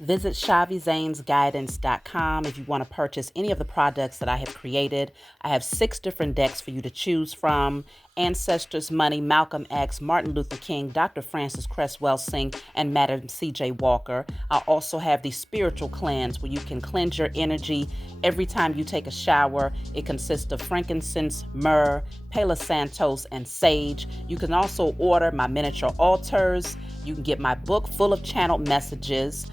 Visit ShaviZanesGuidance.com if you want to purchase any of the products that I have created. I have 6 different decks for you to choose from: Ancestors Money, Malcolm X, Martin Luther King, Dr. Francis Cresswell Singh, and Madam C.J. Walker. I also have the Spiritual Cleanse, where you can cleanse your energy every time you take a shower. It consists of frankincense, myrrh, Palo Santos, and sage. You can also order my miniature altars. You can get my book full of channeled messages,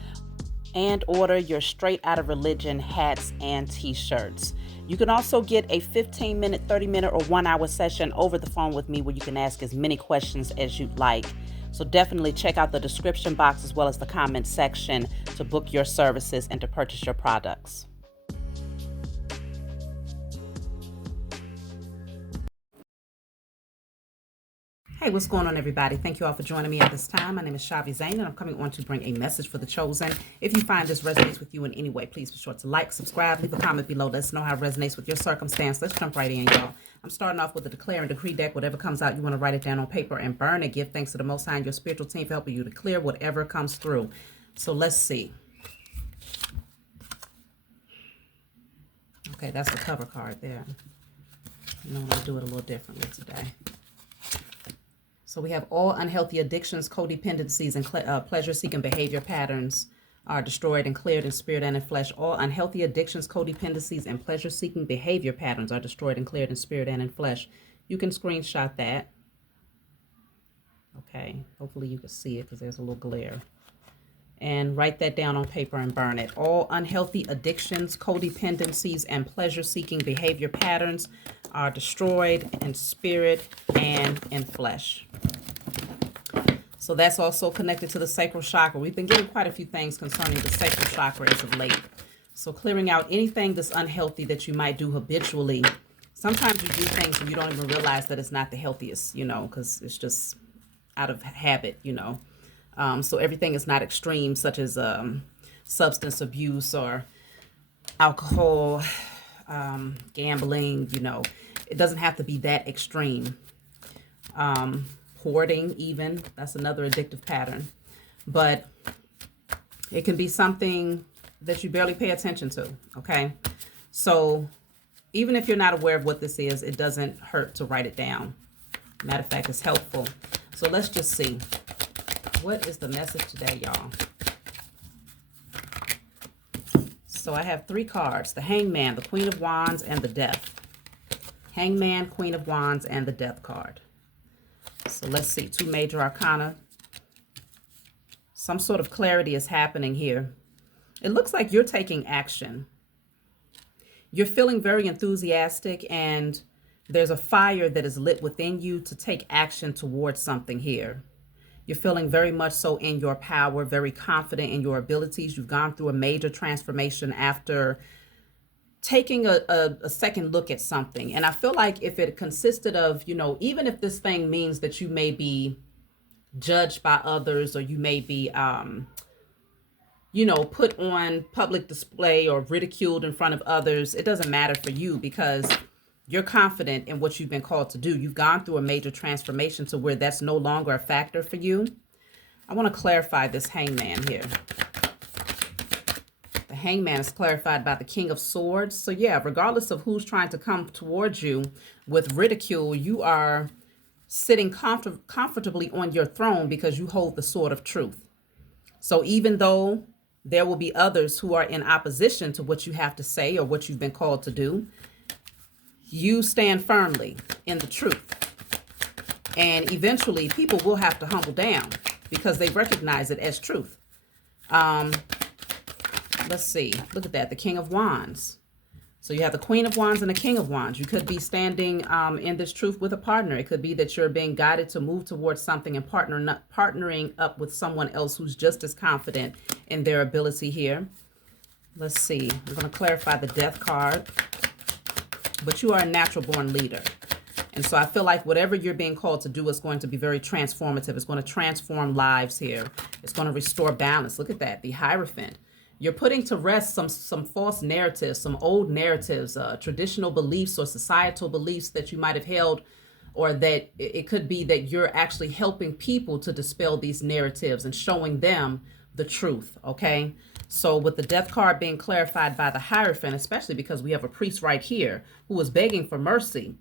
and order your Straight Outta Religion hats and t-shirts. You can also get a 15-minute, 30-minute, or 1-hour session over the phone with me where you can ask as many questions as you'd like. So definitely check out the description box as well as the comment section to book your services and to purchase your products. Hey, what's going on, everybody? Thank you all for joining me at this time. My name is Shavi Zane, and I'm coming on to bring a message for the chosen. If you find this resonates with you in any way, please be sure to like, subscribe, leave a comment below. Let us know how it resonates with your circumstance. Let's jump right in, y'all. I'm starting off with the Declare and Decree deck. Whatever comes out, you want to write it down on paper and burn it. Give thanks to the Most High and your spiritual team for helping you to clear whatever comes through. So let's see. Okay, that's the cover card there. You know, I'm going to do it a little differently today. So we have all unhealthy addictions, codependencies, and pleasure-seeking behavior patterns are destroyed and cleared in spirit and in flesh. All unhealthy addictions, codependencies, and pleasure-seeking behavior patterns are destroyed and cleared in spirit and in flesh. You can screenshot that. Okay, hopefully you can see it because there's a little glare. And write that down on paper and burn it. All unhealthy addictions, codependencies, and pleasure-seeking behavior patterns are destroyed in spirit and in flesh. So that's also connected to the sacral chakra. We've been getting quite a few things concerning the sacral chakra as of late. So clearing out anything that's unhealthy that you might do habitually. Sometimes you do things and you don't even realize that it's not the healthiest, you know, because it's just out of habit, you know. So everything is not extreme, such as substance abuse or alcohol, gambling, you know. It doesn't have to be that extreme. Hoarding even, that's another addictive pattern. But it can be something that you barely pay attention to, okay? So even if you're not aware of what this is, it doesn't hurt to write it down. Matter of fact, it's helpful. So let's just see. What is the message today, y'all? So I have 3 cards: the Hangman, the Queen of Wands, and the Death. Hangman, Queen of Wands, and the Death card. So let's see, 2 major arcana. Some sort of clarity is happening here. It looks like you're taking action. You're feeling very enthusiastic, and there's a fire that is lit within you to take action towards something here. You're feeling very much so in your power, very confident in your abilities. You've gone through a major transformation after taking a second look at something. And I feel like if it consisted of, you know, even if this thing means that you may be judged by others, or you may be, you know, put on public display or ridiculed in front of others, it doesn't matter for you because you're confident in what you've been called to do. You've gone through a major transformation to where that's no longer a factor for you. I want to clarify this Hangman here. The Hangman is clarified by the King of Swords. So yeah, regardless of who's trying to come towards you with ridicule, you are sitting comfortably on your throne because you hold the sword of truth. So even though there will be others who are in opposition to what you have to say or what you've been called to do, you stand firmly in the truth. And eventually people will have to humble down because they recognize it as truth. Let's see. Look at that. The King of Wands. So you have the Queen of Wands and the King of Wands. You could be standing in this truth with a partner. It could be that you're being guided to move towards something and partnering up with someone else who's just as confident in their ability here. Let's see. I'm going to clarify the Death card. But you are a natural born leader. And so I feel like whatever you're being called to do is going to be very transformative. It's going to transform lives here. It's going to restore balance. Look at that, the Hierophant. You're putting to rest some false narratives, some old narratives, traditional beliefs or societal beliefs that you might have held, or that it could be that you're actually helping people to dispel these narratives and showing them the truth, okay? So with the death card being clarified by the Hierophant, especially because we have a priest right here who is begging for mercy,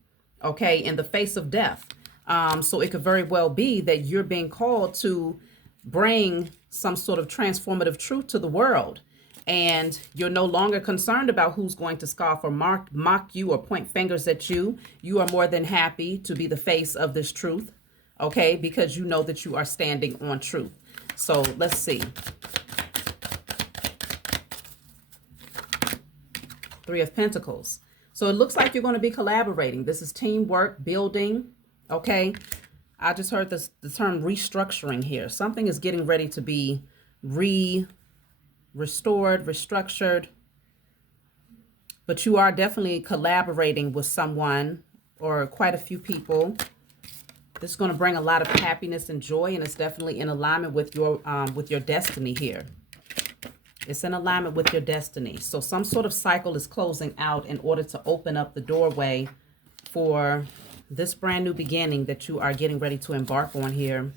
okay, in the face of death. So it could very well be that you're being called to bring some sort of transformative truth to the world. And you're no longer concerned about who's going to scoff or mock you or point fingers at you. You are more than happy to be the face of this truth, okay, because you know that you are standing on truth. So let's see. Three of Pentacles. So it looks like you're going to be collaborating. This is teamwork, building, okay? I just heard the term restructuring here. Something is getting ready to be restored, restructured. But you are definitely collaborating with someone or quite a few people. This is going to bring a lot of happiness and joy, and it's definitely in alignment with your destiny here. It's in alignment with your destiny. So some sort of cycle is closing out in order to open up the doorway for this brand new beginning that you are getting ready to embark on here.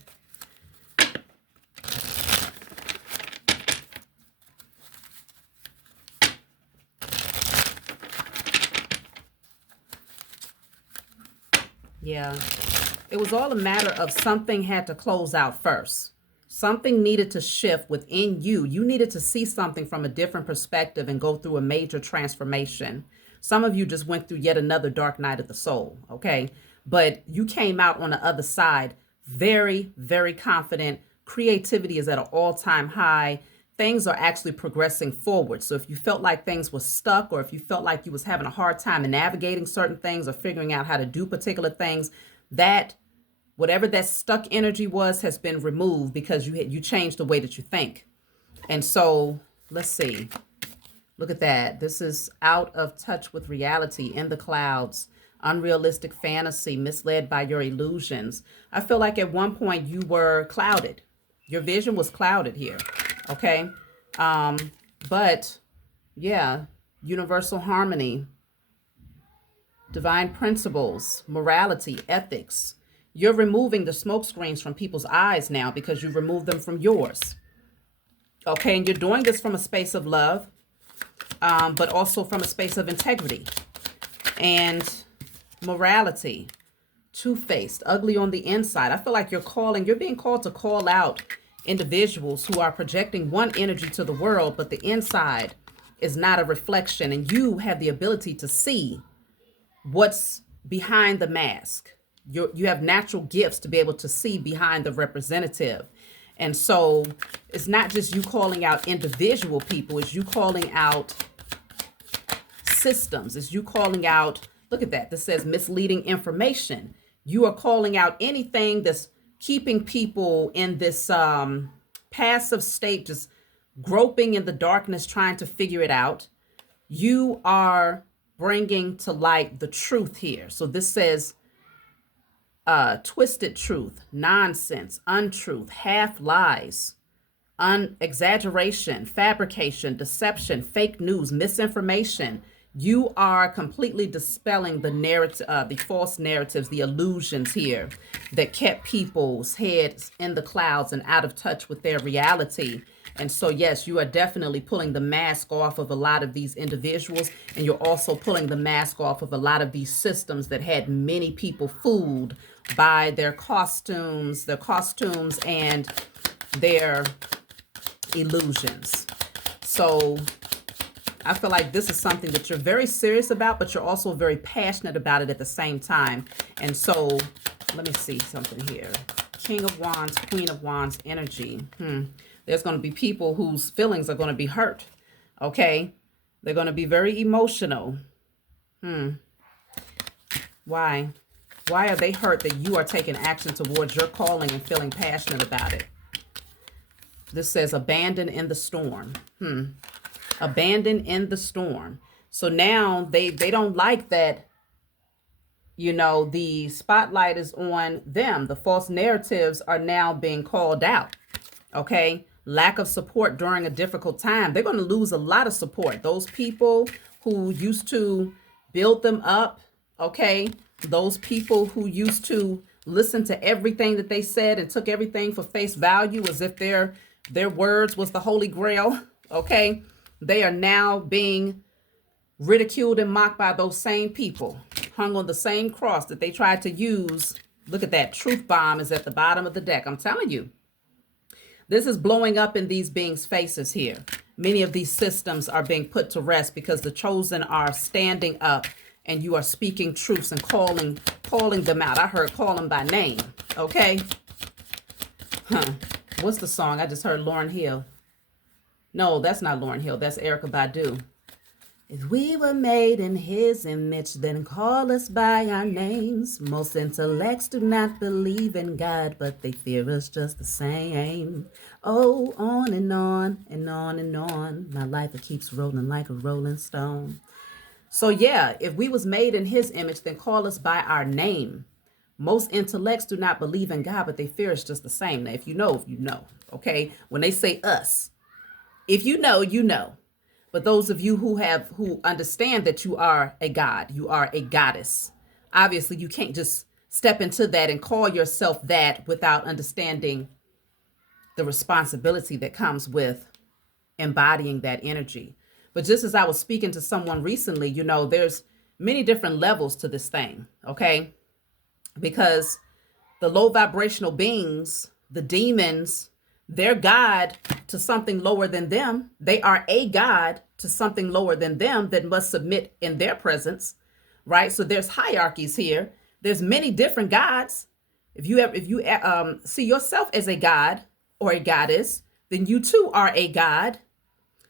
Yeah, it was all a matter of something had to close out first. Something needed to shift within you. You needed to see something from a different perspective and go through a major transformation. Some of you just went through yet another dark night of the soul, okay? But you came out on the other side very, very confident. Creativity is at an all-time high. Things are actually progressing forward. So if you felt like things were stuck, or if you felt like you was having a hard time in navigating certain things or figuring out how to do particular things, that whatever that stuck energy was has been removed because you changed the way that you think. And so let's see. Look at that. This is out of touch with reality, in the clouds, unrealistic fantasy, misled by your illusions. I feel like at one point you were clouded. Your vision was clouded here. Okay. But yeah, universal harmony, divine principles, morality, ethics. You're removing the smoke screens from people's eyes now because you've removed them from yours. Okay, and you're doing this from a space of love, but also from a space of integrity and morality. Two-faced, ugly on the inside. I feel like you're being called to call out individuals who are projecting one energy to the world, but the inside is not a reflection, and you have the ability to see what's behind the mask. You have natural gifts to be able to see behind the representative. And so it's not just you calling out individual people, it's you calling out systems, it's you calling out, look at that, this says misleading information. You are calling out anything that's keeping people in this passive state, just groping in the darkness, trying to figure it out. You are bringing to light the truth here. So this says twisted truth, nonsense, untruth, half lies, exaggeration, fabrication, deception, fake news, misinformation. You are completely dispelling the narrative, the false narratives, the illusions here that kept people's heads in the clouds and out of touch with their reality. And so, yes, you are definitely pulling the mask off of a lot of these individuals, and you're also pulling the mask off of a lot of these systems that had many people fooled by their costumes and their illusions. So I feel like this is something that you're very serious about, but you're also very passionate about it at the same time. And so let me see something here. King of Wands, Queen of Wands energy. There's going to be people whose feelings are going to be hurt. Okay. They're going to be very emotional. Why? Why are they hurt that you are taking action towards your calling and feeling passionate about it? This says abandon in the storm. Abandon in the storm. So now they don't like that, you know, the spotlight is on them. The false narratives are now being called out. Okay. Lack of support during a difficult time. They're going to lose a lot of support. Those people who used to build them up. Okay. Those people who used to listen to everything that they said and took everything for face value as if they're Their words was the Holy Grail. Okay. They are now being ridiculed and mocked by those same people, hung on the same cross that they tried to use. Look at that. Truth bomb is at the bottom of the deck. I'm telling you, this is blowing up in these beings' faces here. Many of these systems are being put to rest because the chosen are standing up and you are speaking truths and calling them out. I heard call them by name. Okay. What's the song? I just heard Lauryn Hill. No, that's not Lauryn Hill. That's Erykah Badu. If we were made in his image, then call us by our names. Most intellects do not believe in God, but they fear us just the same. Oh, on and on and on and on. My life, it keeps rolling like a rolling stone. So yeah, if we was made in his image, then call us by our name. Most intellects do not believe in God, but they fear us just the same. Now, if you know, okay? When they say us, if you know, you know. But those of you who understand that you are a god, you are a goddess, obviously you can't just step into that and call yourself that without understanding the responsibility that comes with embodying that energy. But just as I was speaking to someone recently, there's many different levels to this thing, okay? Because the low vibrational beings, the demons, they're God to something lower than them. They are a God to something lower than them that must submit in their presence, right? So there's hierarchies here. There's many different gods. If you see yourself as a god or a goddess, then you too are a god.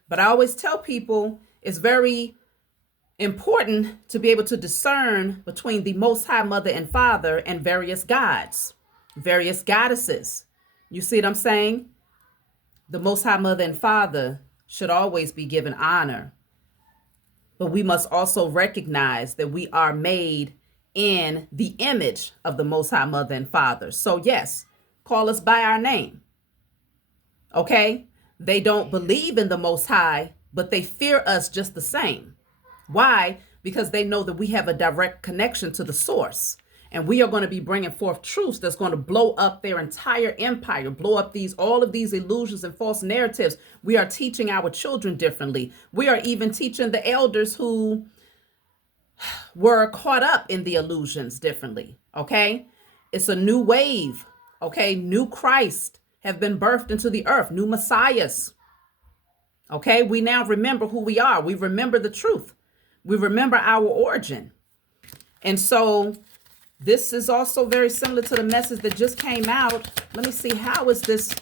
But I always tell people it's very important to be able to discern between the Most High Mother and Father and various gods, various goddesses. You see what I'm saying? The Most High Mother and Father should always be given honor. But we must also recognize that we are made in the image of the Most High Mother and Father. So yes, call us by our name. Okay? They don't believe in the Most High, but they fear us just the same. Why? Because they know that we have a direct connection to the source. And we are going to be bringing forth truths that's going to blow up their entire empire, blow up all of these illusions and false narratives. We are teaching our children differently. We are even teaching the elders who were caught up in the illusions differently. Okay. It's a new wave. Okay. New Christ have been birthed into the earth, new messiahs. Okay. We now remember who we are. We remember the truth. We remember our origin. And so this is also very similar to the message that just came out. Let me see. How is this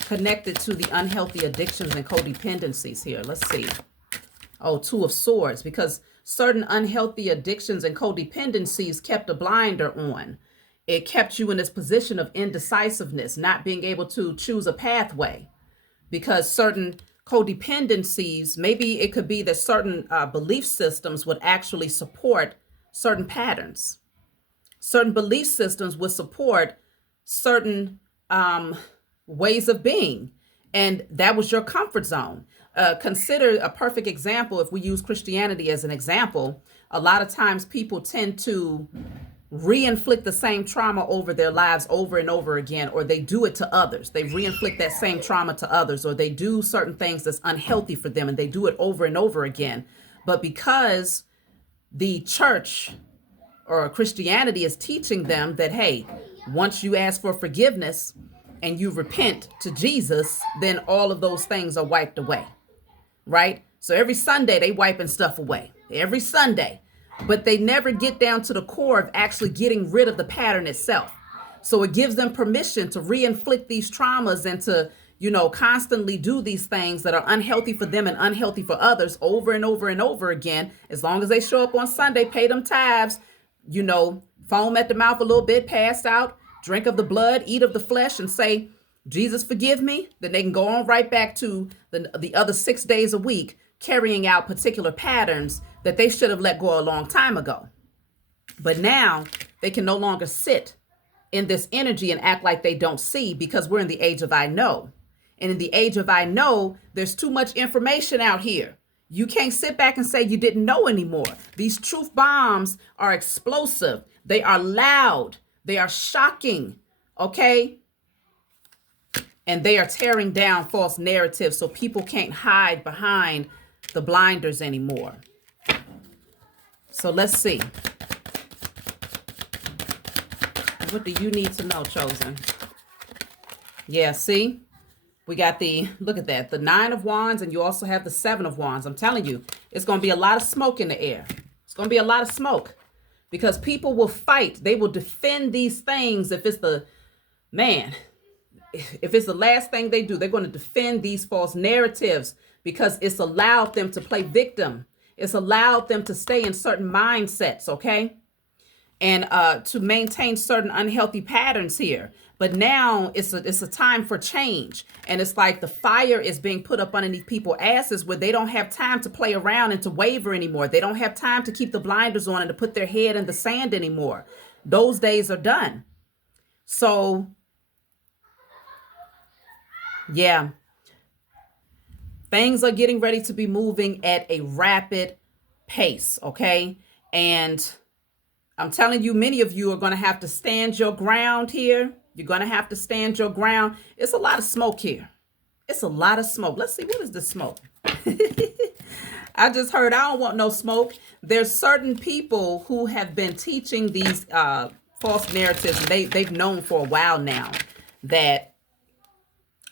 connected to the unhealthy addictions and codependencies here? Let's see. Oh, Two of Swords, because certain unhealthy addictions and codependencies kept a blinder on. It kept you in this position of indecisiveness, not being able to choose a pathway, because certain codependencies, maybe it could be that certain belief systems would actually support certain patterns. Certain belief systems would support certain ways of being. And that was your comfort zone. Consider a perfect example. If we use Christianity as an example, a lot of times people tend to re-inflict the same trauma over their lives over and over again, or they do it to others. They re-inflict that same trauma to others, or they do certain things that's unhealthy for them and they do it over and over again. But because the church or Christianity is teaching them that, hey, once you ask for forgiveness and you repent to Jesus, then all of those things are wiped away, right? So every Sunday they wiping stuff away, every Sunday, but they never get down to the core of actually getting rid of the pattern itself. So it gives them permission to re-inflict these traumas and to, constantly do these things that are unhealthy for them and unhealthy for others over and over and over again. As long as they show up on Sunday, pay them tithes, foam at the mouth a little bit, pass out, drink of the blood, eat of the flesh, and say, Jesus, forgive me. Then they can go on right back to the other 6 days a week, carrying out particular patterns that they should have let go a long time ago. But now they can no longer sit in this energy and act like they don't see, because we're in the age of I know. And in the age of I know, there's too much information out here. You can't sit back and say you didn't know anymore. These truth bombs are explosive. They are loud. They are shocking. Okay? And they are tearing down false narratives so people can't hide behind the blinders anymore. So let's see. What do you need to know, Chosen? Yeah, see? We got look at that, the 9 of Wands, and you also have the 7 of Wands. I'm telling you, it's going to be a lot of smoke in the air. It's going to be a lot of smoke because people will fight. They will defend these things if it's the last thing they do. They're going to defend these false narratives because it's allowed them to play victim. It's allowed them to stay in certain mindsets, okay? And to maintain certain unhealthy patterns here. But now it's a time for change. And it's like the fire is being put up underneath people's asses where they don't have time to play around and to waver anymore. They don't have time to keep the blinders on and to put their head in the sand anymore. Those days are done. So, yeah. Things are getting ready to be moving at a rapid pace, okay? And I'm telling you, many of you are going to have to stand your ground here. You're going to have to stand your ground. It's a lot of smoke here. It's a lot of smoke. Let's see, what is this smoke? I just heard, I don't want no smoke. There's certain people who have been teaching these false narratives. They've known for a while now that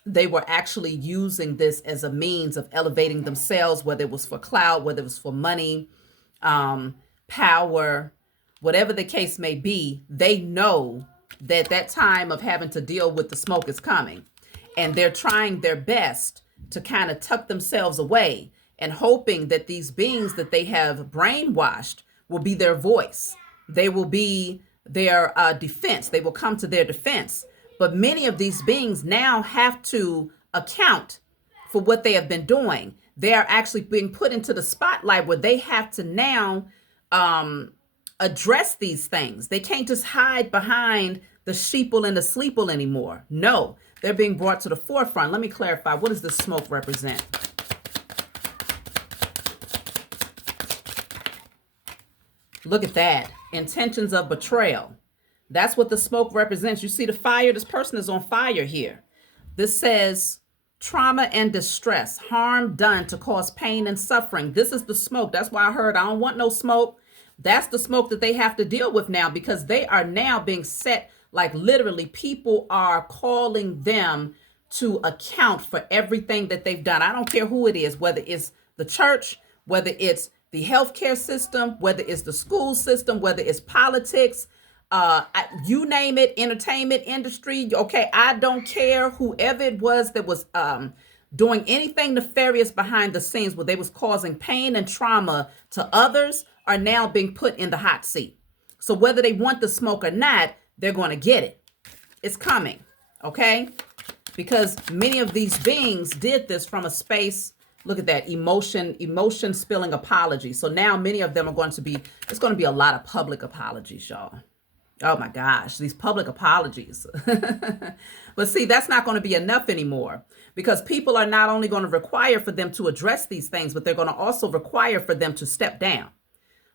they were actually using this as a means of elevating themselves, whether it was for clout, whether it was for money, power, whatever the case may be. They know that time of having to deal with the smoke is coming. And they're trying their best to kind of tuck themselves away and hoping that these beings that they have brainwashed will be their voice. They will be their defense. They will come to their defense. But many of these beings now have to account for what they have been doing. They are actually being put into the spotlight where they have to now address these things. They can't just hide behind the sheeple and the sleeple anymore. No, they're being brought to the forefront. Let me clarify. What does the smoke represent? Look at that. Intentions of betrayal. That's what the smoke represents. You see the fire? This person is on fire here. This says trauma and distress, harm done to cause pain and suffering. This is the smoke. That's why I heard I don't want no smoke. That's the smoke that they have to deal with now because they are now being set, like literally people are calling them to account for everything that they've done. I don't care who it is, whether it's the church, whether it's the healthcare system, whether it's the school system, whether it's politics, you name it, entertainment industry. Okay, I don't care. Whoever it was that was doing anything nefarious behind the scenes where they was causing pain and trauma to others are now being put in the hot seat. So whether they want the smoke or not, they're going to get it. It's coming, okay? Because many of these beings did this from a space, look at that, emotion spilling apology. So now many of them are going to be, it's going to be a lot of public apologies, y'all. Oh my gosh, these public apologies. But see, that's not going to be enough anymore because people are not only going to require for them to address these things, but they're going to also require for them to step down.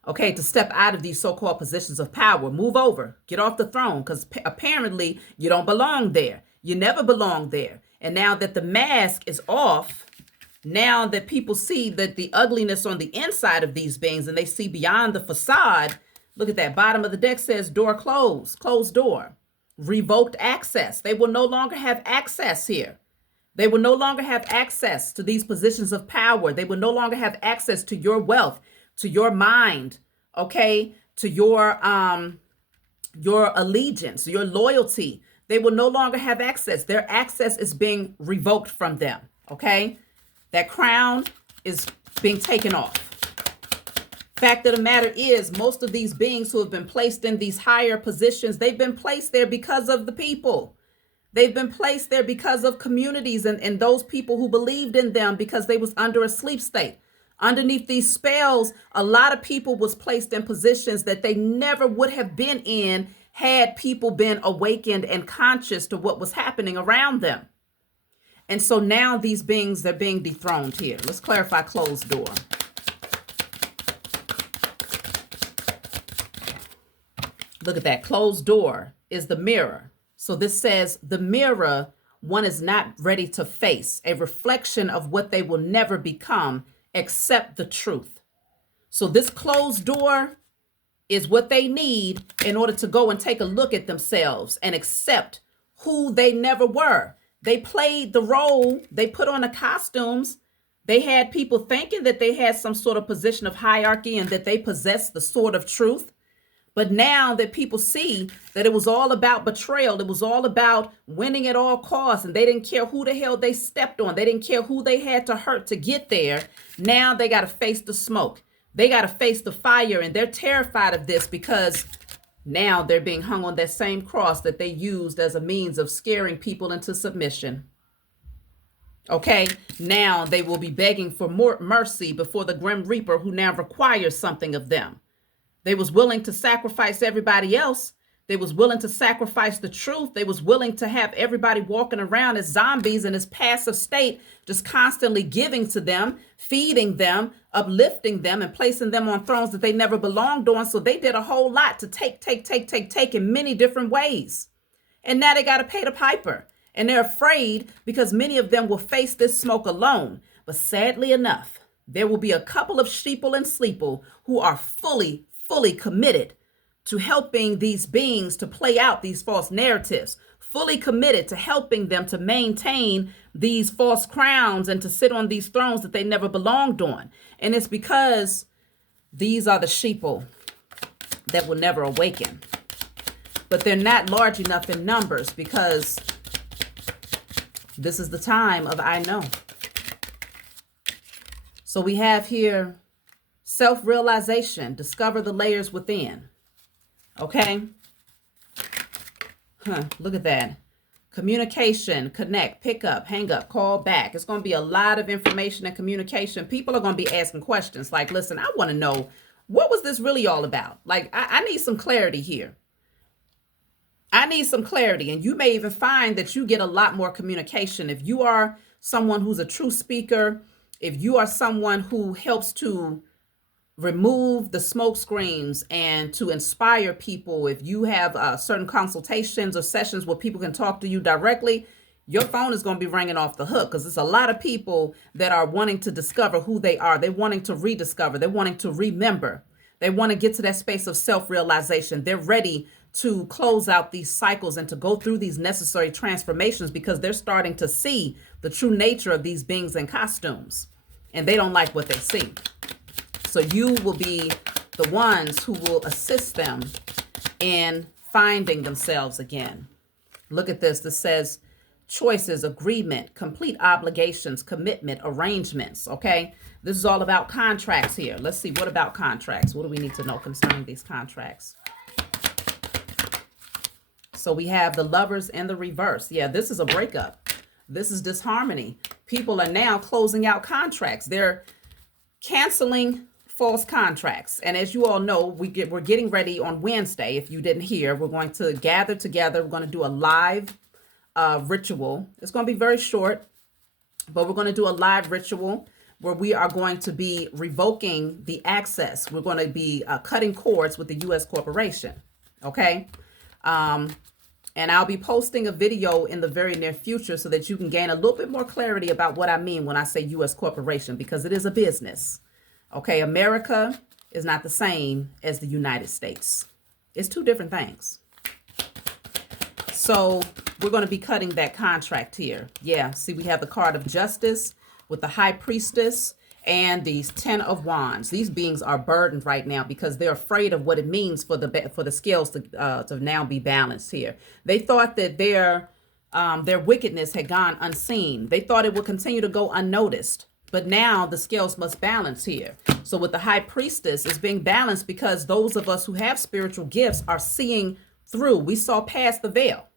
Okay, to step out of these so-called positions of power, move over, get off the throne, because apparently you don't belong there. You never belong there. And now that the mask is off, now that people see that the ugliness on the inside of these beings and they see beyond the facade, look at that. Bottom of the deck says door closed, closed door, revoked access. They will no longer have access here. They will no longer have access to these positions of power. They will no longer have access to your wealth, to your mind, okay, to your allegiance, your loyalty. They will no longer have access. Their access is being revoked from them, okay? That crown is being taken off. Fact of the matter is, most of these beings who have been placed in these higher positions, they've been placed there because of the people. They've been placed there because of communities and those people who believed in them because they was under a sleep state. Underneath these spells, a lot of people was placed in positions that they never would have been in had people been awakened and conscious to what was happening around them. And so now these beings, they're being dethroned here. Let's clarify closed door. Look at that. Closed door is the mirror. So this says the mirror one is not ready to face, a reflection of what they will never become except the truth. So this closed door is what they need in order to go and take a look at themselves and accept who they never were. They played the role, they put on the costumes. They had people thinking that they had some sort of position of hierarchy and that they possessed the sword of truth. But now that people see that it was all about betrayal, it was all about winning at all costs, and they didn't care who the hell they stepped on. They didn't care who they had to hurt to get there. Now they got to face the smoke. They got to face the fire, and they're terrified of this because now they're being hung on that same cross that they used as a means of scaring people into submission. Okay, now they will be begging for more mercy before the Grim Reaper, who now requires something of them. They was willing to sacrifice everybody else. They was willing to sacrifice the truth. They was willing to have everybody walking around as zombies in this passive state, just constantly giving to them, feeding them, uplifting them, and placing them on thrones that they never belonged on. So they did a whole lot to take in many different ways. And now they got to pay the piper. And they're afraid because many of them will face this smoke alone. But sadly enough, there will be a couple of sheeple and sleeple who are fully committed to helping these beings to play out these false narratives, fully committed to helping them to maintain these false crowns and to sit on these thrones that they never belonged on. And it's because these are the sheeple that will never awaken. But they're not large enough in numbers because this is the time of I know. So we have here self-realization, discover the layers within. Okay? Look at that. Communication, connect, pick up, hang up, call back. It's going to be a lot of information and communication. People are going to be asking questions like, listen, I want to know, what was this really all about? Like, I need some clarity here. I need some clarity. And you may even find that you get a lot more communication. If you are someone who's a true speaker, if you are someone who helps to remove the smoke screens and to inspire people, if you have certain consultations or sessions where people can talk to you directly, your phone is going to be ringing off the hook because there's a lot of people that are wanting to discover who they are. They're wanting to rediscover. They're wanting to remember. They want to get to that space of self-realization. They're ready to close out these cycles and to go through these necessary transformations because they're starting to see the true nature of these beings in costumes, and they don't like what they see. So you will be the ones who will assist them in finding themselves again. Look at this. This says choices, agreement, complete obligations, commitment, arrangements. Okay. This is all about contracts here. Let's see. What about contracts? What do we need to know concerning these contracts? So we have the Lovers and the reverse. Yeah, this is a breakup. This is disharmony. People are now closing out contracts. They're canceling false contracts. And as you all know, we're getting ready on Wednesday. If you didn't hear, we're going to gather together. We're going to do a live ritual. It's going to be very short, but we're going to do a live ritual where we are going to be revoking the access. We're going to be cutting cords with the U.S. corporation. Okay. And I'll be posting a video in the very near future so that you can gain a little bit more clarity about what I mean when I say U.S. corporation, because it is a business. Okay, America is not the same as the United States. It's two different things. So we're going to be cutting that contract here. Yeah, see, we have the card of justice with the high priestess and these 10 of wands. These beings are burdened right now because they're afraid of what it means for the scales to now be balanced here. They thought that their wickedness had gone unseen. They thought it would continue to go unnoticed. But now the scales must balance here. So with the high priestess, it's being balanced because those of us who have spiritual gifts are seeing through. We saw past the veil.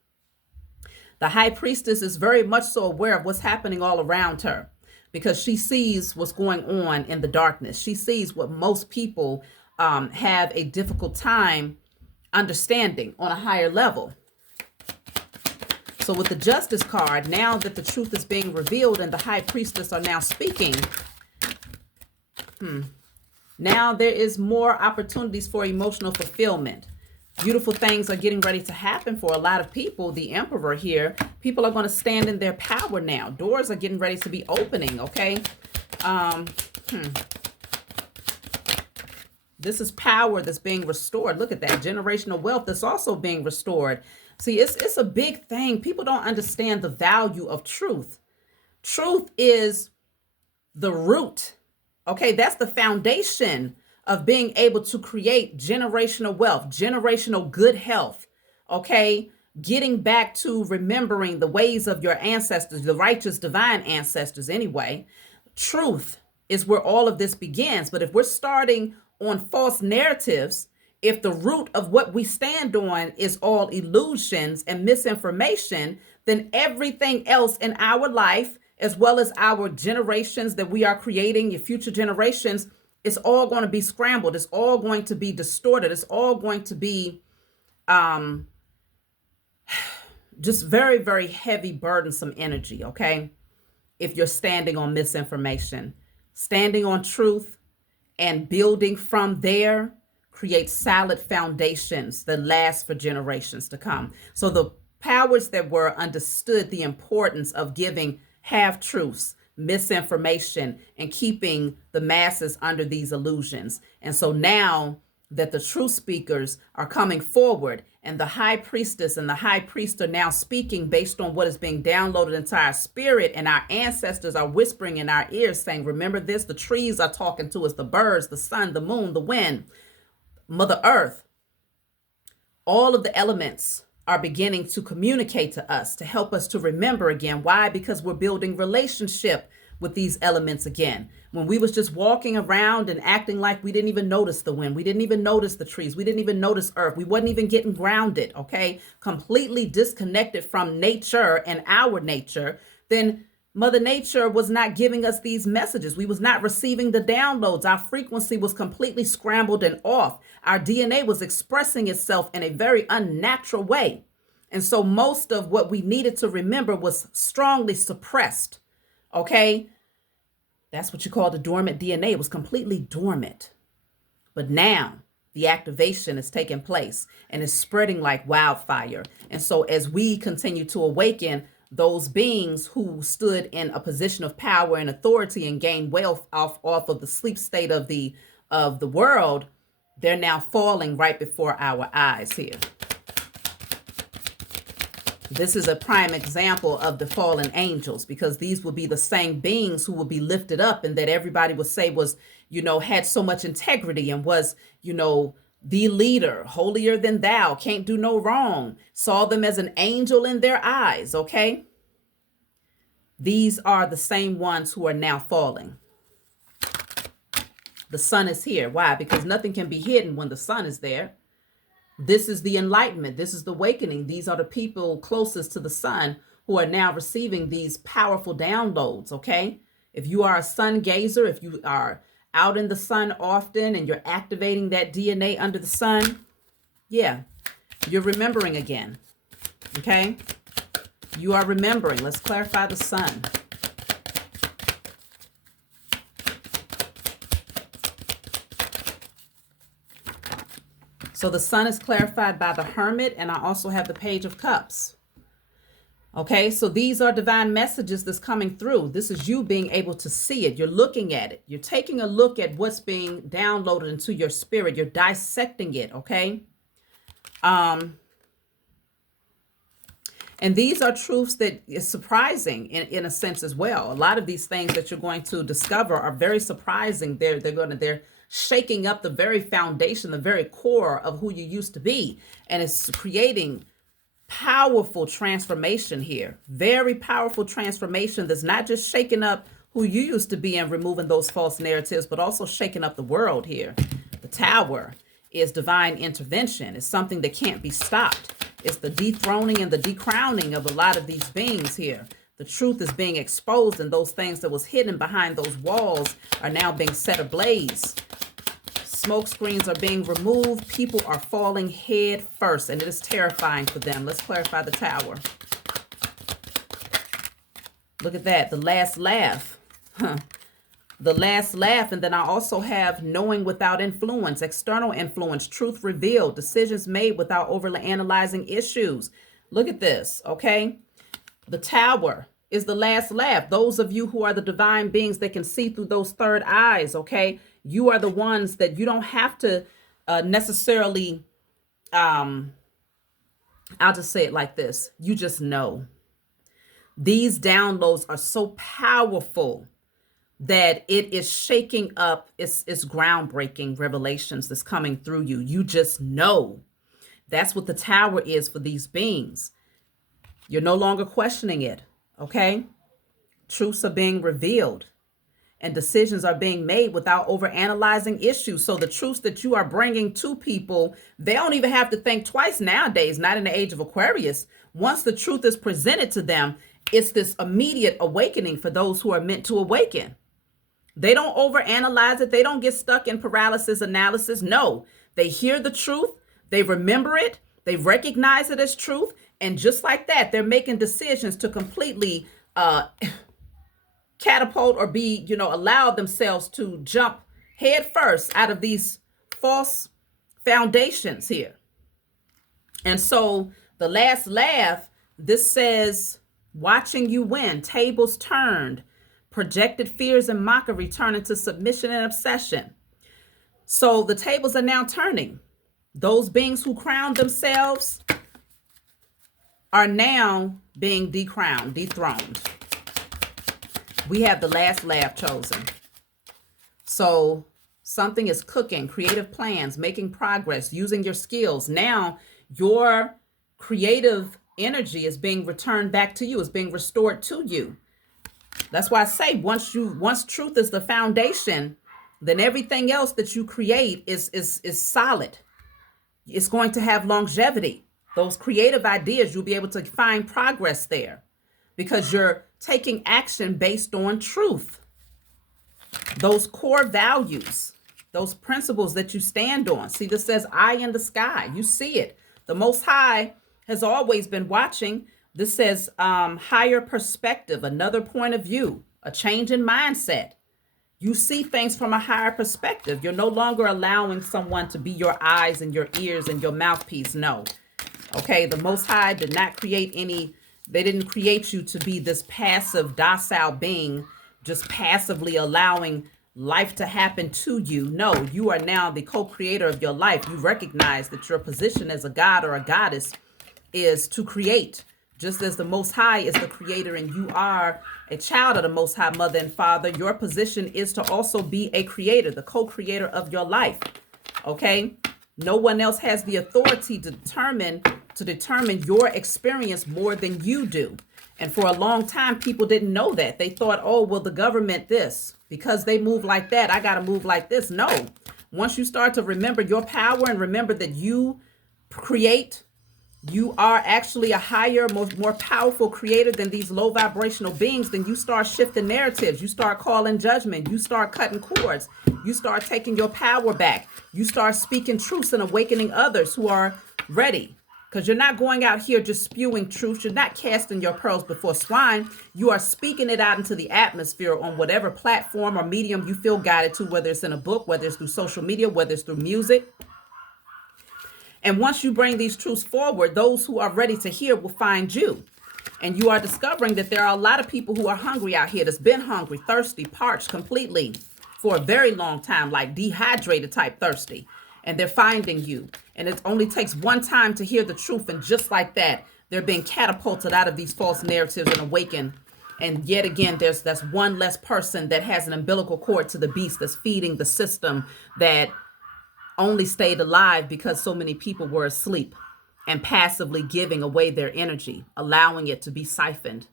The high priestess is very much so aware of what's happening all around her because she sees what's going on in the darkness. She sees what most people have a difficult time understanding on a higher level. So with the Justice card, now that the truth is being revealed and the High Priestess are now speaking, now there is more opportunities for emotional fulfillment. Beautiful things are getting ready to happen for a lot of people. The Emperor here, people are going to stand in their power now. Doors are getting ready to be opening, okay? This is power that's being restored. Look at that. Generational wealth that's also being restored. See, it's a big thing. People don't understand the value of truth. Truth is the root. Okay, that's the foundation of being able to create generational wealth, generational good health. Okay, getting back to remembering the ways of your ancestors, the righteous divine ancestors anyway. Truth is where all of this begins. But if we're starting on false narratives, if the root of what we stand on is all illusions and misinformation, then everything else in our life, as well as our generations that we are creating, your future generations, it's all going to be scrambled. It's all going to be distorted. It's all going to be just very, very heavy, burdensome energy, okay? If you're standing on misinformation, standing on truth and building from there creates solid foundations that last for generations to come. So the powers that were understood the importance of giving half-truths, misinformation, and keeping the masses under these illusions. And so now that the truth speakers are coming forward and the high priestess and the high priest are now speaking based on what is being downloaded into our spirit, and our ancestors are whispering in our ears saying, remember this, the trees are talking to us, the birds, the sun, the moon, the wind, Mother Earth, all of the elements are beginning to communicate to us to help us to remember again. Why? Because we're building relationship with these elements again. When we was just walking around and acting like we didn't even notice the wind, we didn't even notice the trees, we didn't even notice earth, we wasn't even getting grounded, okay? Completely disconnected from nature and our nature, then Mother Nature was not giving us these messages. We was not receiving the downloads. Our frequency was completely scrambled and off. Our DNA was expressing itself in a very unnatural way. And so most of what we needed to remember was strongly suppressed. Okay? That's what you call the dormant DNA. It was completely dormant. But now the activation is taking place and is spreading like wildfire. And so as we continue to awaken, those beings who stood in a position of power and authority and gained wealth off of the sleep state of the world, they're now falling right before our eyes here. This is a prime example of the fallen angels, because these will be the same beings who will be lifted up and that everybody would say was, had so much integrity and was, the leader, holier than thou, can't do no wrong, saw them as an angel in their eyes, okay? These are the same ones who are now falling. The sun is here. Why? Because nothing can be hidden when the sun is there. This is the enlightenment. This is the awakening. These are the people closest to the sun who are now receiving these powerful downloads, okay? If you are a sun gazer, if you are out in the sun often and you're activating that DNA under the sun, yeah, you're remembering again, okay? You are remembering. Let's clarify the sun. So the sun is clarified by the Hermit, and I also have the Page of Cups. Okay, so these are divine messages that's coming through. This is you being able to see it. You're looking at it. You're taking a look at what's being downloaded into your spirit. You're dissecting it, okay? And these are truths that is surprising in a sense as well. A lot of these things that you're going to discover are very surprising. They're shaking up the very foundation, the very core of who you used to be. And it's creating powerful transformation here. Very powerful transformation that's not just shaking up who you used to be and removing those false narratives, but also shaking up the world here. The Tower is divine intervention. It's something that can't be stopped. It's the dethroning and the decrowning of a lot of these beings here. The truth is being exposed, and those things that was hidden behind those walls are now being set ablaze. Smoke screens are being removed. People are falling head first, and it is terrifying for them. Let's clarify the Tower. Look at that. The last laugh. the last laugh. And then I also have knowing without influence, external influence, truth revealed, decisions made without overly analyzing issues. Look at this, okay? The Tower is the last laugh. Those of you who are the divine beings that can see through those third eyes, okay? You are the ones that you don't have to necessarily, I'll just say it like this. You just know. These downloads are so powerful that it is shaking up, it's groundbreaking revelations that's coming through you. You just know. That's what the Tower is for these beings. You're no longer questioning it, okay? Truths are being revealed and decisions are being made without overanalyzing issues. So the truths that you are bringing to people, they don't even have to think twice nowadays, not in the age of Aquarius. Once the truth is presented to them, it's this immediate awakening for those who are meant to awaken. They don't overanalyze it. They don't get stuck in paralysis analysis. No, they hear the truth. They remember it. They recognize it as truth. And just like that, they're making decisions to completely catapult or be, allow themselves to jump head first out of these false foundations here. And so the last laugh, this says, watching you win, tables turned, projected fears and mockery turn into submission and obsession. So the tables are now turning. Those beings who crowned themselves are now being decrowned, dethroned. We have the last laugh chosen. So something is cooking, creative plans, making progress, using your skills. Now your creative energy is being returned back to you, is being restored to you. That's why I say once truth is the foundation, then everything else that you create is solid. It's going to have longevity. Those creative ideas, you'll be able to find progress there because you're taking action based on truth. Those core values, those principles that you stand on. See, this says eye in the sky. You see it. The Most High has always been watching. This says higher perspective, another point of view, a change in mindset. You see things from a higher perspective. You're no longer allowing someone to be your eyes and your ears and your mouthpiece. No. Okay, the Most High did not create they didn't create you to be this passive, docile being, just passively allowing life to happen to you. No, you are now the co-creator of your life. You recognize that your position as a god or a goddess is to create. Just as the Most High is the creator and you are a child of the Most High Mother and Father, your position is to also be a creator, the co-creator of your life. Okay? No one else has the authority to determine your experience more than you do. And for a long time, people didn't know that. They thought, oh, well, the government this, because they move like that, I got to move like this. No. Once you start to remember your power and remember that you create, you are actually a higher, more powerful creator than these low vibrational beings, then you start shifting narratives. You start calling judgment. You start cutting cords. You start taking your power back. You start speaking truths and awakening others who are ready. Because you're not going out here just spewing truth. You're not casting your pearls before swine. You are speaking it out into the atmosphere on whatever platform or medium you feel guided to, whether it's in a book, whether it's through social media, whether it's through music. And once you bring these truths forward, those who are ready to hear will find you. And you are discovering that there are a lot of people who are hungry out here, that's been hungry, thirsty, parched completely for a very long time, like dehydrated type thirsty. And they're finding you. And it only takes one time to hear the truth. And just like that, they're being catapulted out of these false narratives and awakened. And yet again, that's one less person that has an umbilical cord to the beast that's feeding the system that only stayed alive because so many people were asleep and passively giving away their energy, allowing it to be siphoned.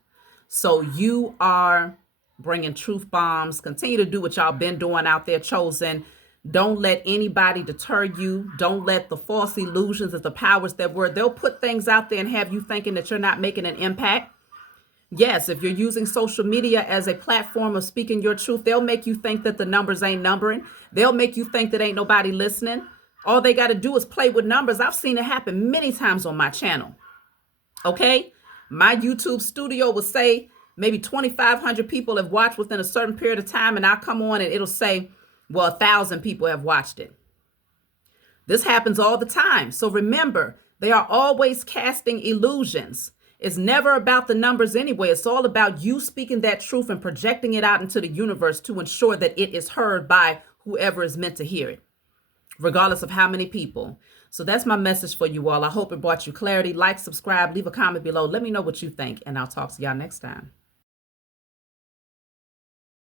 So you are bringing truth bombs. Continue to do what y'all been doing out there, chosen. Don't let anybody deter you. Don't let the false illusions of the powers that were. They'll put things out there and have you thinking that you're not making an impact. Yes, if you're using social media as a platform of speaking your truth, they'll make you think that the numbers ain't numbering. They'll make you think that ain't nobody listening. All they got to do is play with numbers. I've seen it happen many times on my channel. Okay? My YouTube studio will say maybe 2,500 people have watched within a certain period of time, and I'll come on and it'll say, well, 1,000 people have watched it. This happens all the time. So remember, they are always casting illusions. It's never about the numbers anyway. It's all about you speaking that truth and projecting it out into the universe to ensure that it is heard by whoever is meant to hear it, regardless of how many people. So that's my message for you all. I hope it brought you clarity. Like, subscribe, leave a comment below. Let me know what you think, and I'll talk to y'all next time.